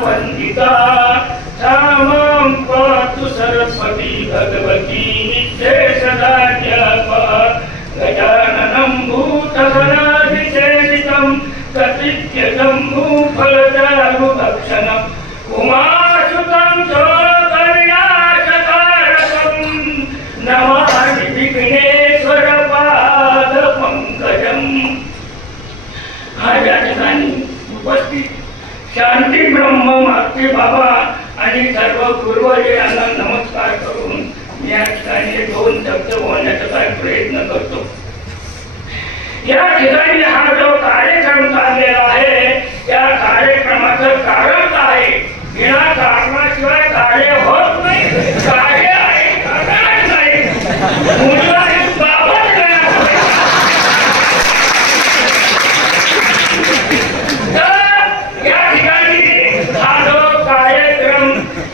वंदिता रामं पातु सरस्वती भगवती नित्ये सदा गजाननं भूतगणाधिसेवितं कटित्यजम्बूफलचारुभक्षणम् उमासुतं शोकविनाशकारकं नमामि विघ्नेश्वरपादपङ्कजम्। आज या ठिकाणी उपस्थित शांती ब्रह्म माते बाबा आणि सर्व गुरुवर्यांना नमस्कार करून मी या ठिकाणी 2 शब्द बोलण्याचा काय प्रयत्न करतो। या ठिकाणी हा जो कार्यक्रम चाललेला आहे त्या कार्यक्रमाचं कारण काय? बिना कारणाशिवाय कार्य होत नाही। कार्य आहे कारण नाही मुलगा हे बाबा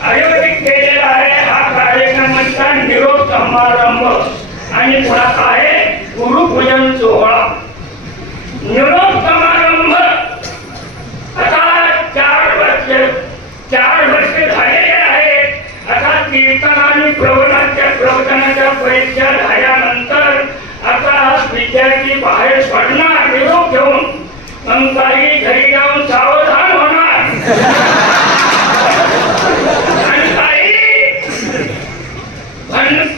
आयोजित केलेला आहे। हा कार्यक्रमाचा निरोप समारंभ आणि पुढे आहे गुरुपूजन सोहळा। निरोप समारंभ आता 4 वर्ष झालेले आहेत। आता कीर्तन आणि प्रवचनाच्या परीक्षा झाल्यानंतर आता विद्यार्थी बाहेर पडणार निरोप घेऊन, मग काही घरी जाऊन सावधान होणार।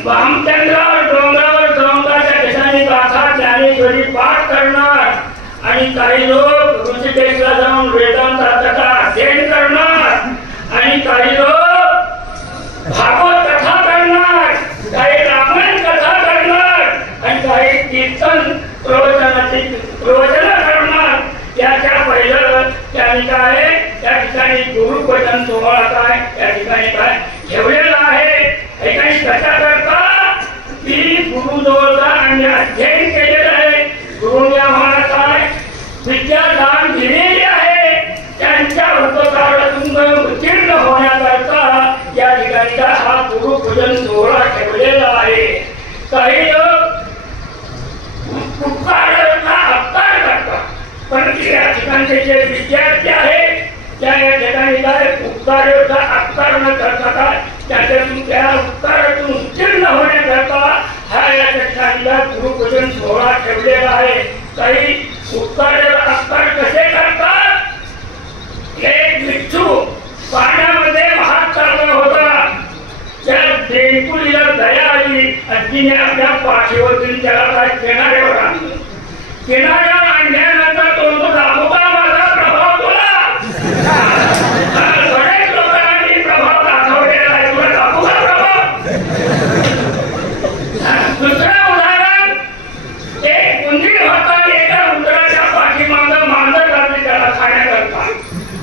भामचंद्रावर डोंगराच्या ठिकाणी गाथा ज्ञानेश्वरी पाठ करणार आणि काही लोक ऋषिकेशला जाऊन वेदांताचा अध्ययन करणार आणि काही लोक भागवत कथा करणार, काही रामायण कथा करणार आणि काही कीर्तन प्रवचन करणार। त्याच्या पहिलं त्या ठिकाणी गुरुपूजन सोहळा काय त्या ठिकाणी काय ठेवलेला आहे। कशा करता की गुरुजवळचा आणि अध्ययन केलेलं आहे। गुरुने आम्हाला काय विद्यादान दिलेली आहे। त्यांच्या उपकारातून उत्तीर्ण होण्याकरता या ठिकाणी हा गुरुपूजन सोहळा ठेवलेला आहे। काही लोक उपकाराचा अपकार करतात, पण या ठिकाणचे जे विद्यार्थी आहेत त्या या ठिकाणी काय उपकाराचा अपकार न करता काय त्याच्यातून त्या उत्तरातून उत्तीर्ण होण्याकरता हा या ठिकाणी गुरुपूजन सोहळा ठेवलेला आहे। काही उपकाराचा अपकार कसे करतात? एक विठ्ठू पाण्यामध्ये वाहत चालला होता, त्या देवकुलीला दया आली आणि तिने आपल्या पाठीवरून त्याला काय किनाऱ्यावर आणलं। किनाऱ्यावर आणल्यानंतर तो दाखवता माझा प्रभाव तुला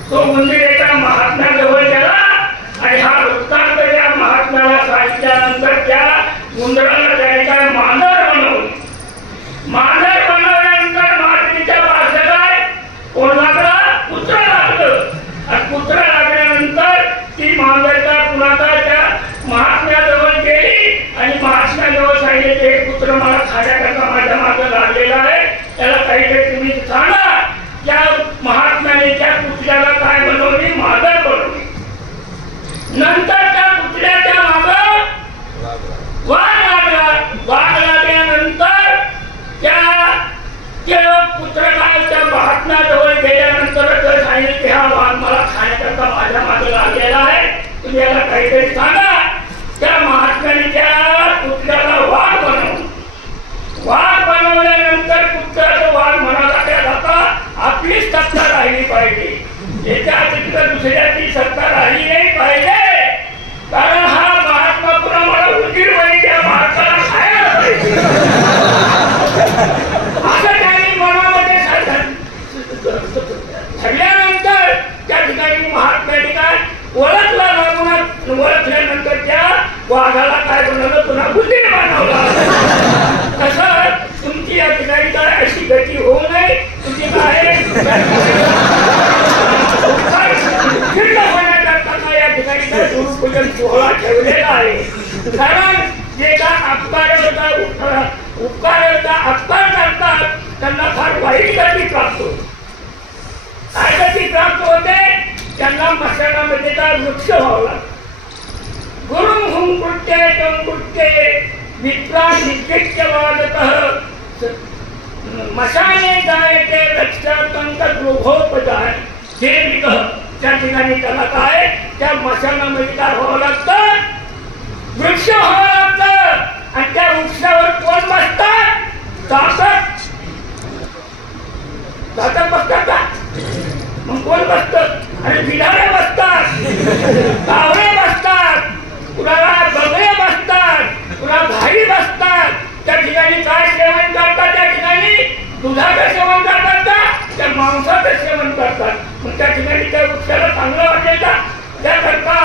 तो मंदिर एका महात्म्याजवळ गेला आणि हा वृत्तांत त्या महात्म्याला सांगितल्यानंतर त्या उंदराला त्याने काय मांजर बनवली। मांजर बनवल्यानंतर मातीच्या पार्श्वला कोण लागला? कुत्रा लागलं आणि कुत्रा लागल्यानंतर ती मांजर पुन्हा त्या महात्म्याजवळ गेली आणि महात्म्याजवळ सांगितले हे कुत्र मला खाण्याकरता माझ्या मागे लागलेला आहे, त्याला काहीतरी तुम्ही सांगा। त्या महात्म्याने त्या कुत्र्याला काय बनवली? मांजर बनवली। नंतर त्या कुत्र्याच्या मागे वाघ लागला। वाघ लागल्यानंतर त्या कुत्र काय त्या महात्म्याजवळ गेल्यानंतर सांगितले की हा वाघ मला खाण्याकरता माझ्या मागे लागलेला आहे, तुम्ही याला काहीतरी सांगा। त्या महात्म्याने त्या कुत्र्याला वाघ बनवलं। वाघ बनवल्यानंतर कुत्र्याचा वाघ म्हणाला त्या जाता आपली सत्ता राहिली पाहिजे, याच्या व्यतिरिक्त दुसऱ्याची सत्ता राहिली नाही पाहिजे, कारण हा महात्मा पुन्हा मला उशीर होईल, त्या महात्माला खायला पाहिजे असं त्यांनी मनामध्ये ठरल्यानंतर त्या ठिकाणी महात्म्याने काय ओळखला लागून ओळखल्यानंतर त्या वाघाला काय बनवलं? पुन्हा बुद्धीने बनवलं। तसं तुमची या ठिकाणी काय अशी गती होऊ नये, तुमची काय गुरुपूजन सोहळा ठेवलेला आहे. कारण जे का अपकाराचा अपकार करतात त्यांना फार वाईट गती प्राप्त होते. काय गती प्राप्त होते? त्यांना मशानामध्ये त्या वृक्ष व्हावं लागतं. गुरुं हुं कृत्ये तं कृत्ये विप्रा नित्यवादतः मशाने जायते रक्षातं तद्रुभोपजाय. हे विकह त्या ठिकाणी त्याला काय त्या मशानामध्ये काय व्हावं लागतं? वृक्ष व्हावं लागतं. आणि त्या वृक्षावर कोण बसतात? चातक बसतात का? मग कोण बसतं? आणि बिलाडे बसतात, कावळे बसतात, कुणाला बगळे बसतात, कुणा घाई बसतात. त्या ठिकाणी काय सेवन करतात? त्या ठिकाणी दुधाचं सेवन करतात का? त्या मांसाचं सेवन करतात. मग त्या ठिकाणी त्या वृक्षाला चांगलं वाटेल का? त्याकरता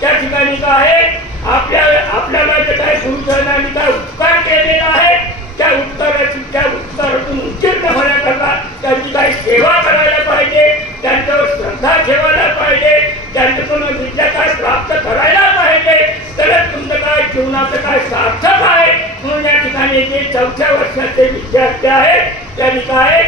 त्या ठिकाणी काय आपल्याला जे काय गुरुजनांनी काय उपकार केलेला आहे त्या उत्तरातून उत्तीर्ण होण्याकरता त्यांची काही सेवा करायला पाहिजे, त्यांच्यावर श्रद्धा ठेवायला पाहिजे, त्यांच्याकडून विद्या काय प्राप्त करायला पाहिजे. तरच तुमचं काय जीवनाचं काय सार्थक आहे. म्हणून या ठिकाणी जे 4थ्या वर्षाचे विद्यार्थी आहेत त्यांनी काय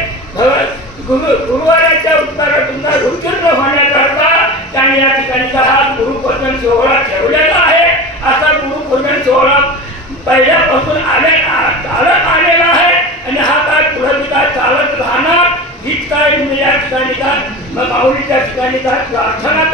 गुरुवाराच्या उत्तरातून उत्तीर्ण होण्याकरता त्यांनी या ठिकाणी हा गुरुपूजन सोहळा ठेवलेला आहे. असा गुरुपूजन सोहळा पहिल्यापासून चालत आलेला आहे. आणि हा काय पुढे काय चालत राहणार. हीच काय या ठिकाणी काय माऊलीच्या ठिकाणी काय प्रार्थना